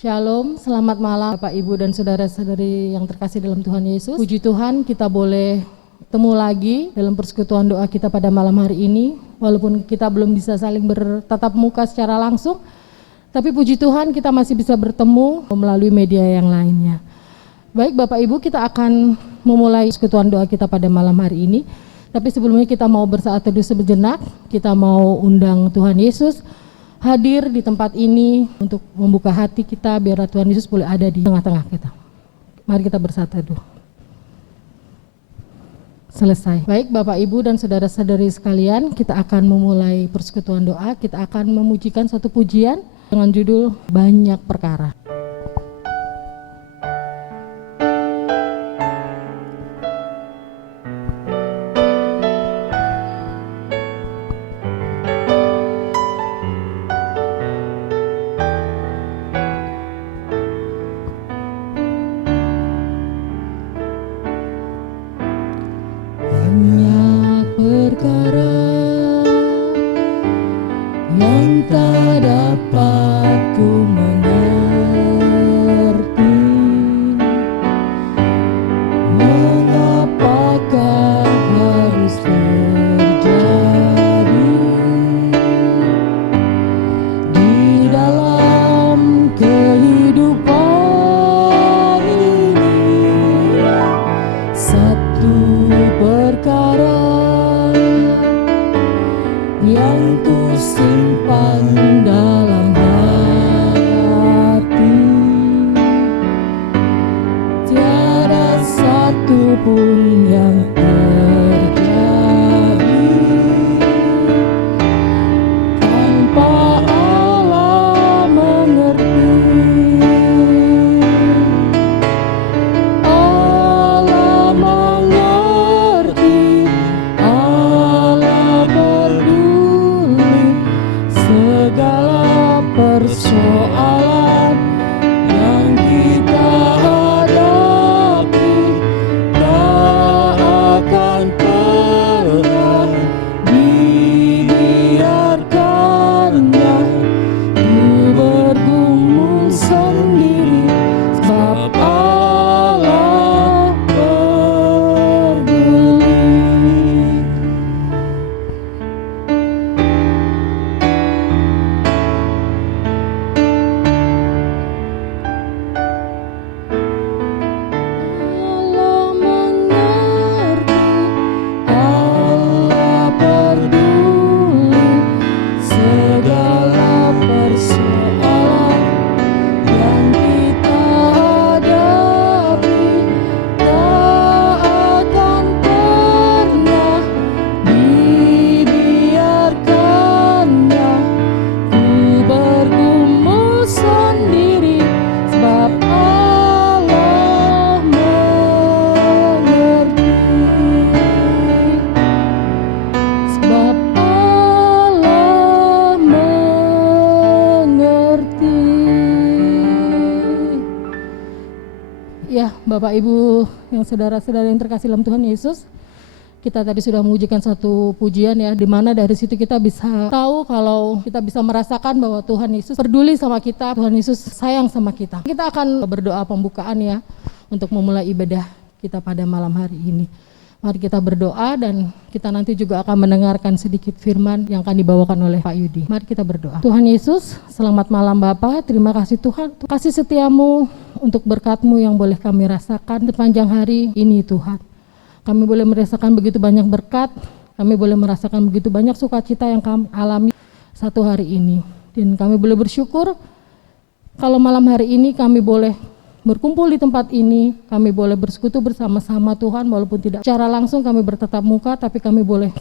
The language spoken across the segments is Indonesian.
Shalom, selamat malam Bapak Ibu dan saudara-saudari yang terkasih dalam Tuhan Yesus. Puji Tuhan kita boleh ketemu lagi dalam persekutuan doa kita pada malam hari ini. Walaupun kita belum bisa saling bertatap muka secara langsung, tapi puji Tuhan kita masih bisa bertemu melalui media yang lainnya. Baik Bapak Ibu, kita akan memulai persekutuan doa kita pada malam hari ini. Tapi sebelumnya kita mau bersaat teduh sejenak, kita mau undang Tuhan Yesus hadir di tempat ini untuk membuka hati kita biar Tuhan Yesus boleh ada di tengah-tengah kita. Mari kita bersaat teduh. Selesai. Baik Bapak Ibu dan saudara-saudari sekalian, kita akan memulai persekutuan doa. Kita akan memujikan satu pujian dengan judul Banyak Perkara. Bapak Ibu yang saudara-saudara yang terkasih dalam Tuhan Yesus, kita tadi sudah mengujikan satu pujian ya, di mana dari situ kita bisa tahu kalau kita bisa merasakan bahwa Tuhan Yesus peduli sama kita, Tuhan Yesus sayang sama kita. Kita akan berdoa pembukaan ya untuk memulai ibadah kita pada malam hari ini. Mari kita berdoa dan kita nanti juga akan mendengarkan sedikit firman yang akan dibawakan oleh Pak Yudi. Mari kita berdoa. Tuhan Yesus, selamat malam Bapa. Terima kasih Tuhan, kasih setiamu untuk berkat-Mu yang boleh kami rasakan sepanjang hari ini Tuhan. Kami boleh merasakan begitu banyak berkat, kami boleh merasakan begitu banyak sukacita yang kami alami satu hari ini. Dan kami boleh bersyukur kalau malam hari ini kami boleh berkumpul di tempat ini, kami boleh bersekutu bersama-sama Tuhan, walaupun tidak secara langsung kami bertatap muka, tapi kami boleh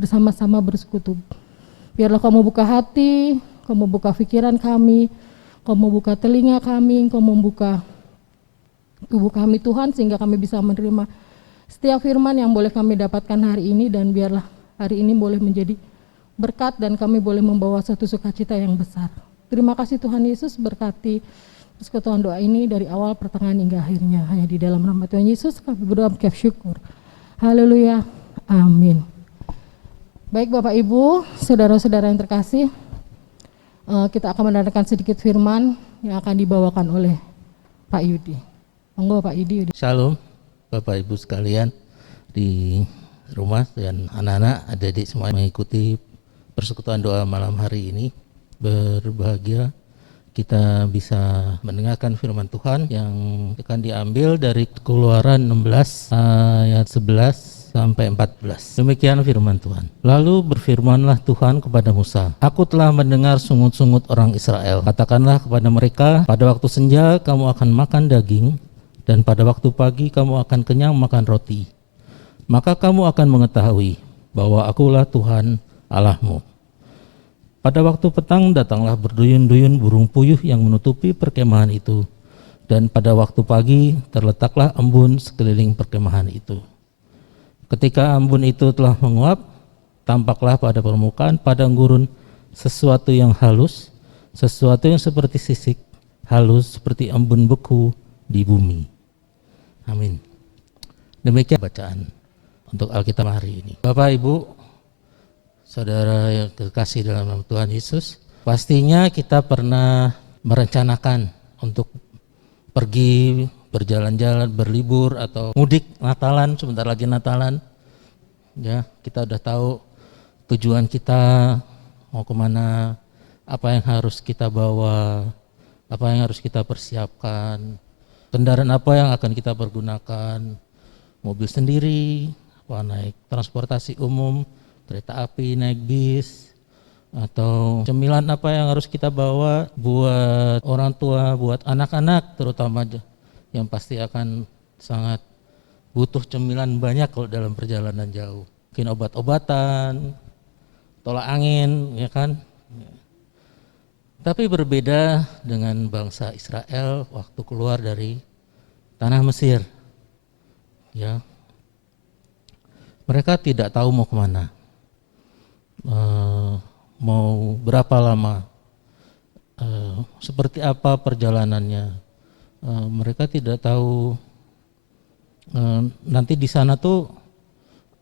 bersama-sama bersekutu. Biarlah Kamu buka hati, Kamu buka pikiran kami, Kamu buka telinga kami, Kamu membuka tubuh kami Tuhan, sehingga kami bisa menerima setiap firman yang boleh kami dapatkan hari ini, dan biarlah hari ini boleh menjadi berkat dan kami boleh membawa satu sukacita yang besar. Terima kasih Tuhan Yesus, berkati persekutuan doa ini dari awal, pertengahan hingga akhirnya. Hanya di dalam nama Tuhan Yesus kami berdoa mengucap syukur. Haleluya, amin. Baik Bapak Ibu, saudara-saudara yang terkasih, kita akan mendengarkan sedikit firman yang akan dibawakan oleh Pak Yudi. Monggo Pak Yudi. Shalom Bapak Ibu sekalian di rumah dan anak-anak, adik-adik semua mengikuti persekutuan doa malam hari ini. Berbahagia kita bisa mendengarkan firman Tuhan yang akan diambil dari Keluaran 16 ayat 11 sampai 14. Demikian firman Tuhan. Lalu berfirmanlah Tuhan kepada Musa, "Aku telah mendengar sungut-sungut orang Israel. Katakanlah kepada mereka, pada waktu senja kamu akan makan daging, dan pada waktu pagi kamu akan kenyang makan roti. Maka kamu akan mengetahui bahwa akulah Tuhan Allahmu. Pada waktu petang datanglah berduyun-duyun burung puyuh yang menutupi perkemahan itu, dan pada waktu pagi terletaklah embun sekeliling perkemahan itu. Ketika embun itu telah menguap, tampaklah pada permukaan padang gurun sesuatu yang halus, sesuatu yang seperti sisik, halus seperti embun beku di bumi." Amin. Demikian bacaan untuk Alkitab hari ini. Bapak Ibu, saudara yang terkasih dalam nama Tuhan Yesus, pastinya kita pernah merencanakan untuk pergi berjalan-jalan, berlibur atau mudik Natalan, sebentar lagi Natalan. Ya, kita udah tahu tujuan kita mau kemana, apa yang harus kita bawa, apa yang harus kita persiapkan, kendaraan apa yang akan kita pergunakan, mobil sendiri, apa naik transportasi umum, kereta api, naik bis, atau cemilan apa yang harus kita bawa buat orang tua, buat anak-anak terutama yang pasti akan sangat butuh cemilan banyak kalau dalam perjalanan jauh. Mungkin obat-obatan, tolak angin, ya kan. Tapi berbeda dengan bangsa Israel waktu keluar dari tanah Mesir. Ya, mereka tidak tahu mau kemana, mau berapa lama, seperti apa perjalanannya. Mereka tidak tahu nanti di sana tuh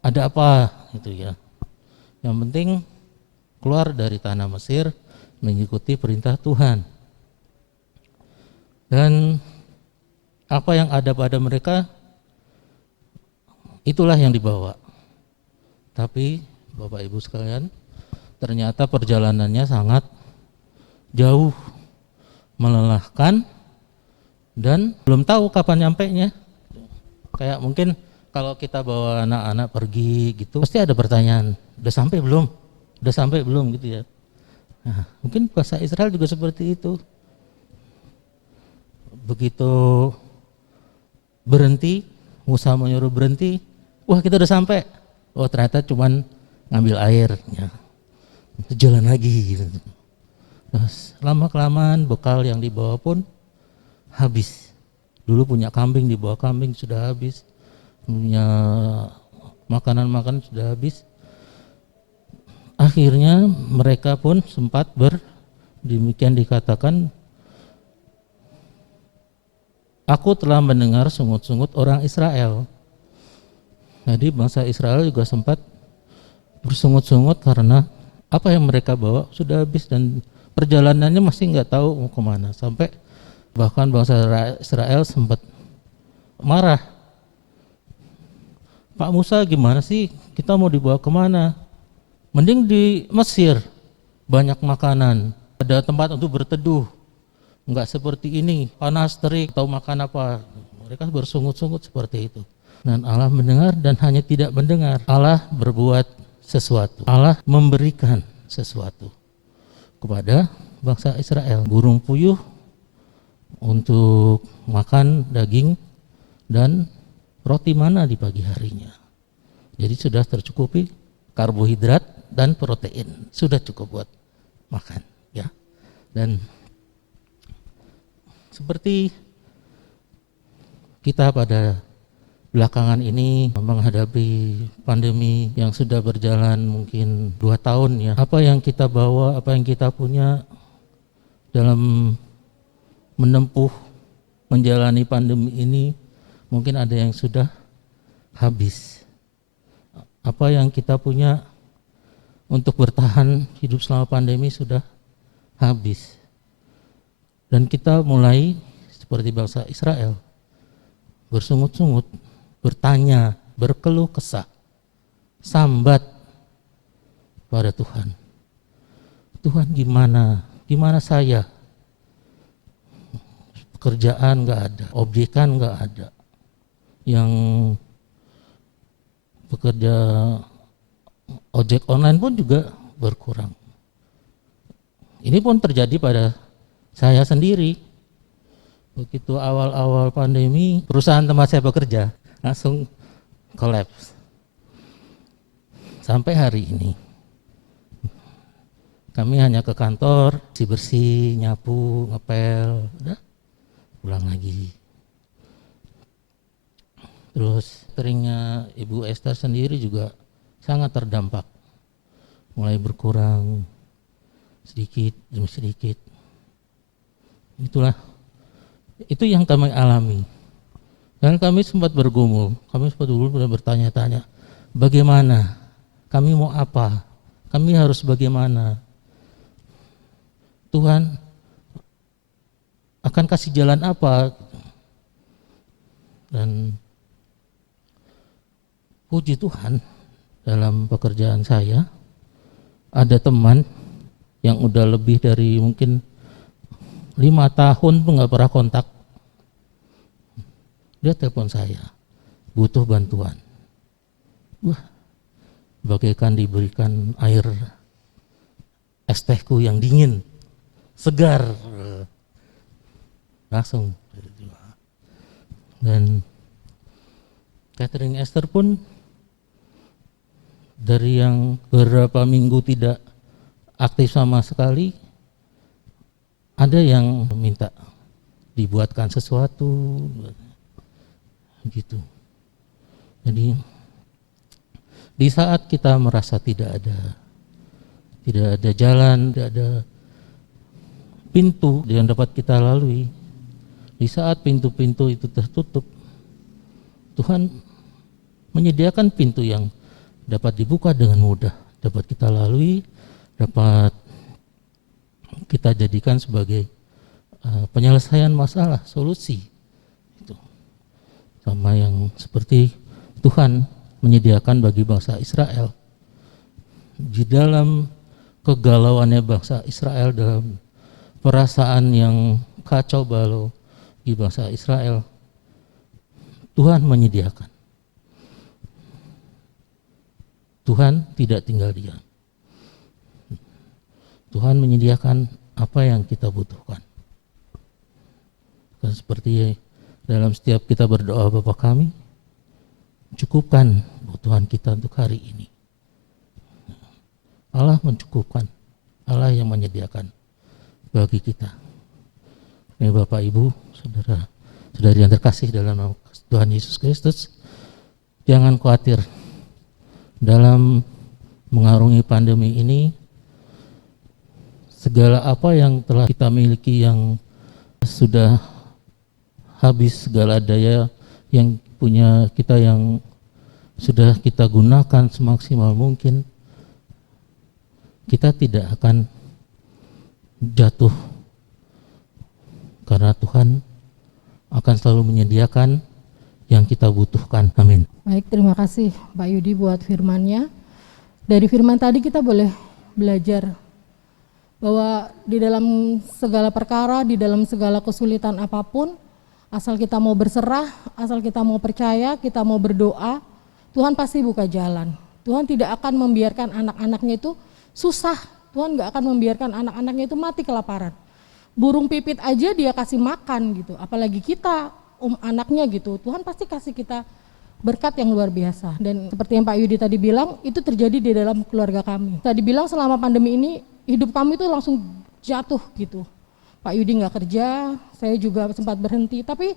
ada apa gitu ya. Yang penting keluar dari tanah Mesir mengikuti perintah Tuhan. Dan apa yang ada pada mereka itulah yang dibawa. Tapi Bapak Ibu sekalian, ternyata perjalanannya sangat jauh, melelahkan, dan belum tahu kapan nyampainya. Kayak mungkin kalau kita bawa anak-anak pergi gitu, pasti ada pertanyaan, udah sampai belum? Udah sampai belum gitu ya. Nah, mungkin bahasa Israel juga seperti itu. Begitu berhenti, Musa menyuruh berhenti, wah kita udah sampai. Oh ternyata cuman ngambil air, ya. Jalan lagi gitu. Nah, lama-kelamaan bekal yang dibawa pun habis. Dulu punya kambing, dibawa kambing sudah habis. Punya makanan-makanan sudah habis. Akhirnya mereka pun sempat demikian dikatakan, "Aku telah mendengar sungut-sungut orang Israel." Jadi bangsa Israel juga sempat bersungut-sungut karena apa yang mereka bawa sudah habis dan perjalanannya masih nggak tahu mau kemana. Sampai bahkan bangsa Israel sempat marah. "Pak Musa, gimana sih, kita mau dibawa kemana? Mending di Mesir, banyak makanan, ada tempat untuk berteduh, nggak seperti ini, panas terik atau makan apa." Mereka bersungut-sungut seperti itu. Dan Allah mendengar dan hanya tidak mendengar. Allah berbuat sesuatu. Allah memberikan sesuatu kepada bangsa Israel. Burung puyuh untuk makan daging dan roti mana di pagi harinya. Jadi sudah tercukupi karbohidrat dan protein. Sudah cukup buat makan, ya. Dan seperti kita pada belakangan ini menghadapi pandemi yang sudah berjalan mungkin 2 tahun ya. Apa yang kita bawa, apa yang kita punya dalam menempuh menjalani pandemi ini mungkin ada yang sudah habis. Apa yang kita punya untuk bertahan hidup selama pandemi sudah habis. Dan kita mulai seperti bangsa Israel, bersungut-sungut, bertanya, berkeluh kesah, sambat pada Tuhan. Tuhan gimana? Gimana saya? Pekerjaan gak ada, objekan gak ada. Yang bekerja ojek online pun juga berkurang. Ini pun terjadi pada saya sendiri. Begitu awal-awal pandemi, perusahaan tempat saya bekerja langsung kolaps. Sampai hari ini kami hanya ke kantor, bersih, nyapu, ngepel, udah pulang lagi. Terus keringnya Ibu Esther sendiri juga sangat terdampak, mulai berkurang sedikit demi sedikit. Itulah, itu yang kami alami. Dan kami sempat bergumul, kami sempat dulu bertanya-tanya, bagaimana? Kami mau apa? Kami harus bagaimana? Tuhan akan kasih jalan apa? Dan puji Tuhan, dalam pekerjaan saya ada teman yang udah lebih dari mungkin 5 tahun pun gak pernah kontak. Dia telepon saya, butuh bantuan. Wah, bagaikan diberikan air es tehku yang dingin, segar, langsung. Dan Catering Esther pun dari yang beberapa minggu tidak aktif sama sekali, ada yang minta dibuatkan sesuatu gitu. Jadi di saat kita merasa tidak ada jalan, tidak ada pintu yang dapat kita lalui, di saat pintu-pintu itu tertutup, Tuhan menyediakan pintu yang dapat dibuka dengan mudah, dapat kita lalui, dapat kita jadikan sebagai penyelesaian masalah, solusi. Itu sama yang seperti Tuhan menyediakan bagi bangsa Israel. Di dalam kegalauannya bangsa Israel, dalam perasaan yang kacau balau di bangsa Israel, Tuhan menyediakan. Tuhan tidak tinggal diam. Tuhan menyediakan apa yang kita butuhkan. Dan seperti dalam setiap kita berdoa Bapa kami, cukupkan kebutuhan kita untuk hari ini. Allah mencukupkan, Allah yang menyediakan bagi kita. Ini Bapak Ibu, saudara-saudari yang terkasih dalam nama Tuhan Yesus Kristus, jangan khawatir dalam mengarungi pandemi ini. Segala apa yang telah kita miliki yang sudah habis, segala daya yang punya kita yang sudah kita gunakan semaksimal mungkin, kita tidak akan jatuh karena Tuhan akan selalu menyediakan yang kita butuhkan. Amin. Baik, terima kasih Pak Yudi buat firman-Nya. Dari firman tadi kita boleh belajar bahwa di dalam segala perkara, di dalam segala kesulitan apapun, asal kita mau berserah, asal kita mau percaya, kita mau berdoa, Tuhan pasti buka jalan. Tuhan tidak akan membiarkan anak-anaknya itu susah. Tuhan gak akan membiarkan anak-anaknya itu mati kelaparan. Burung pipit aja dia kasih makan gitu, apalagi kita anaknya gitu. Tuhan pasti kasih kita berkat yang luar biasa. Dan seperti yang Pak Yudi tadi bilang, itu terjadi di dalam keluarga kami. Tadi bilang selama pandemi ini hidup kami itu langsung jatuh gitu. Pak Yudi nggak kerja, saya juga sempat berhenti. Tapi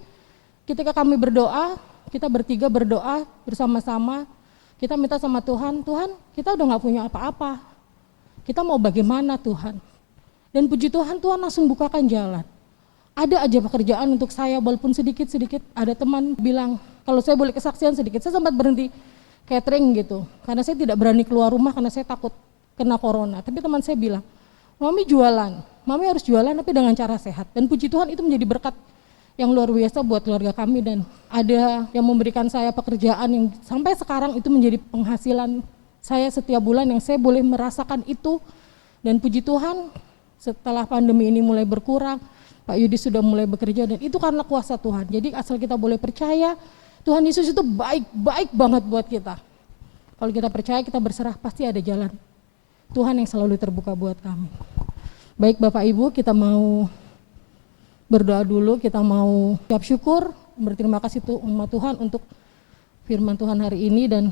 ketika kami berdoa, kita bertiga berdoa bersama-sama, kita minta sama Tuhan, Tuhan kita udah nggak punya apa-apa. Kita mau bagaimana Tuhan? Dan puji Tuhan, Tuhan langsung bukakan jalan. Ada aja pekerjaan untuk saya, walaupun sedikit-sedikit. Ada teman bilang, kalau saya boleh kesaksian sedikit, saya sempat berhenti catering gitu. Karena saya tidak berani keluar rumah karena saya takut kena corona. Tapi teman saya bilang, Mami jualan, Mami harus jualan tapi dengan cara sehat. Dan puji Tuhan itu menjadi berkat yang luar biasa buat keluarga kami, dan ada yang memberikan saya pekerjaan yang sampai sekarang itu menjadi penghasilan saya setiap bulan yang saya boleh merasakan itu. Dan puji Tuhan setelah pandemi ini mulai berkurang, Pak Yudi sudah mulai bekerja, dan itu karena kuasa Tuhan. Jadi asal kita boleh percaya, Tuhan Yesus itu baik banget buat kita. Kalau kita percaya, kita berserah, pasti ada jalan Tuhan yang selalu terbuka buat kami. Baik Bapak Ibu, kita mau berdoa dulu, kita mau ucap syukur, berterima kasih umat Tuhan untuk firman Tuhan hari ini, dan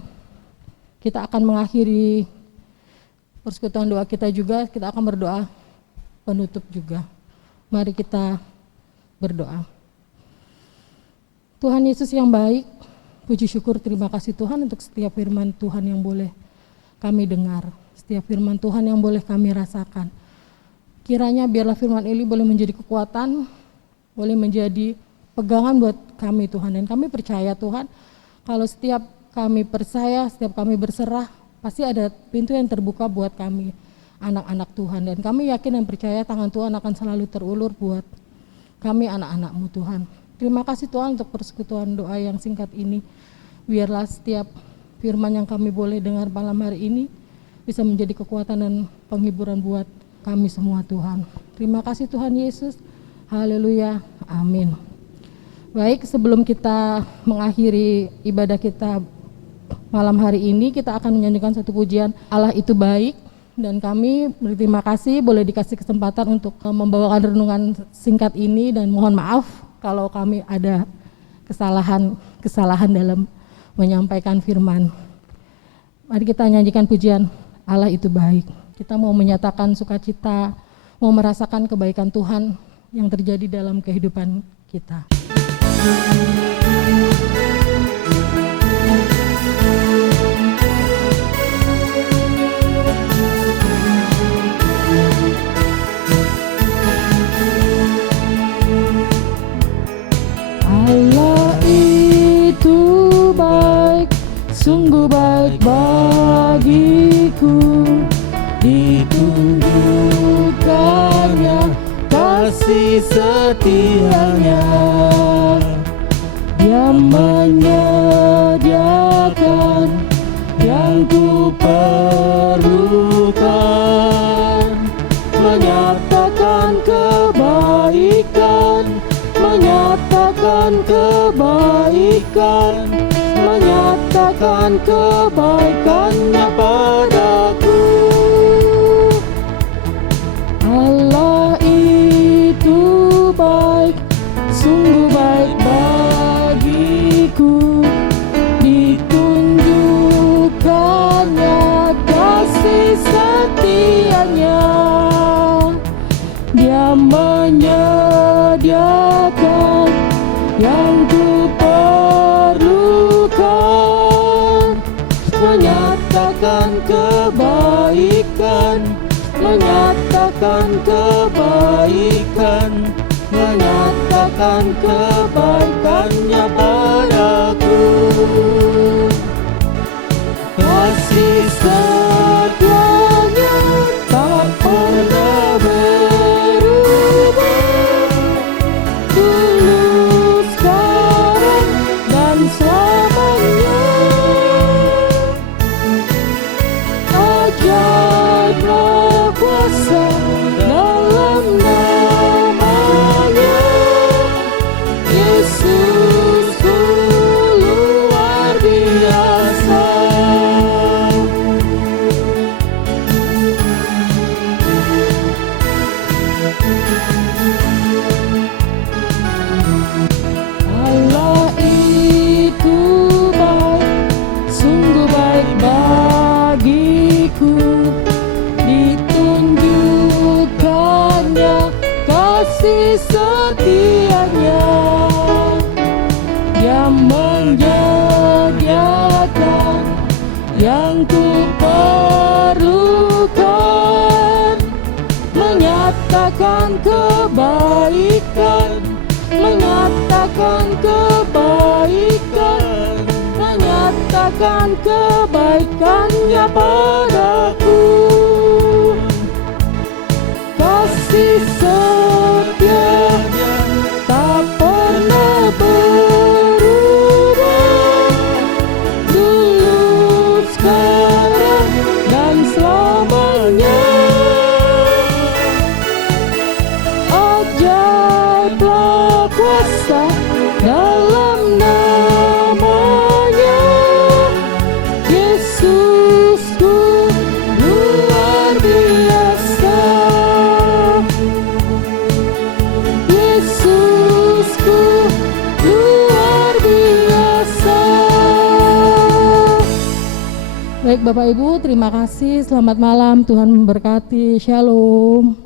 kita akan mengakhiri persekutuan doa kita juga, kita akan berdoa penutup juga. Mari kita berdoa. Tuhan Yesus yang baik, puji syukur, terima kasih Tuhan untuk setiap firman Tuhan yang boleh kami dengar, setiap firman Tuhan yang boleh kami rasakan. Kiranya biarlah firman ini boleh menjadi kekuatan, boleh menjadi pegangan buat kami Tuhan. Dan kami percaya Tuhan, kalau setiap kami percaya, setiap kami berserah, pasti ada pintu yang terbuka buat kami, anak-anak Tuhan. Dan kami yakin dan percaya tangan Tuhan akan selalu terulur buat kami anak-anak-Mu Tuhan. Terima kasih Tuhan untuk persekutuan doa yang singkat ini. Biarlah setiap firman yang kami boleh dengar malam hari ini bisa menjadi kekuatan dan penghiburan buat kami semua Tuhan. Terima kasih Tuhan Yesus. Haleluya. Amin. Baik, sebelum kita mengakhiri ibadah kita malam hari ini, kita akan menyanyikan satu pujian, Allah itu baik. Dan kami berterima kasih boleh dikasih kesempatan untuk membawakan renungan singkat ini, dan mohon maaf kalau kami ada kesalahan dalam menyampaikan firman. Mari kita nyanyikan pujian Allah itu baik. Kita mau menyatakan sukacita, mau merasakan kebaikan Tuhan yang terjadi dalam kehidupan kita. Allah itu baik, sungguh baik bagiku. Ditunjukkannya kasih setianya, Dia menyediakan yang ku perlukan, menyatakan kebaikan, menyatakan kebaikan, menyatakan kebaikannya padaku. Allah itu baik, sungguh baik bagiku. Ditunjukkannya kasih setianya, Dia menyediakan yang ku perlukan, menyatakan kebaikan, menyatakan kebaikan, menyatakan kebaikannya padaku. Kasih setianya tak pernah berubah, dulu, sekarang, dan selamanya. Ajaiblah kuasa dalam namanya, Yesusku luar biasa. Allah itu baik, sungguh baik bagiku. Ditunjukkannya kasih setianya, Dia menyediakan yang ku perlukan, menyatakan kebaikan, menyatakan kebaikan, menyatakan kebaikannya padaku. Kasih Baik Bapak Ibu, terima kasih. Selamat malam, Tuhan memberkati. Shalom.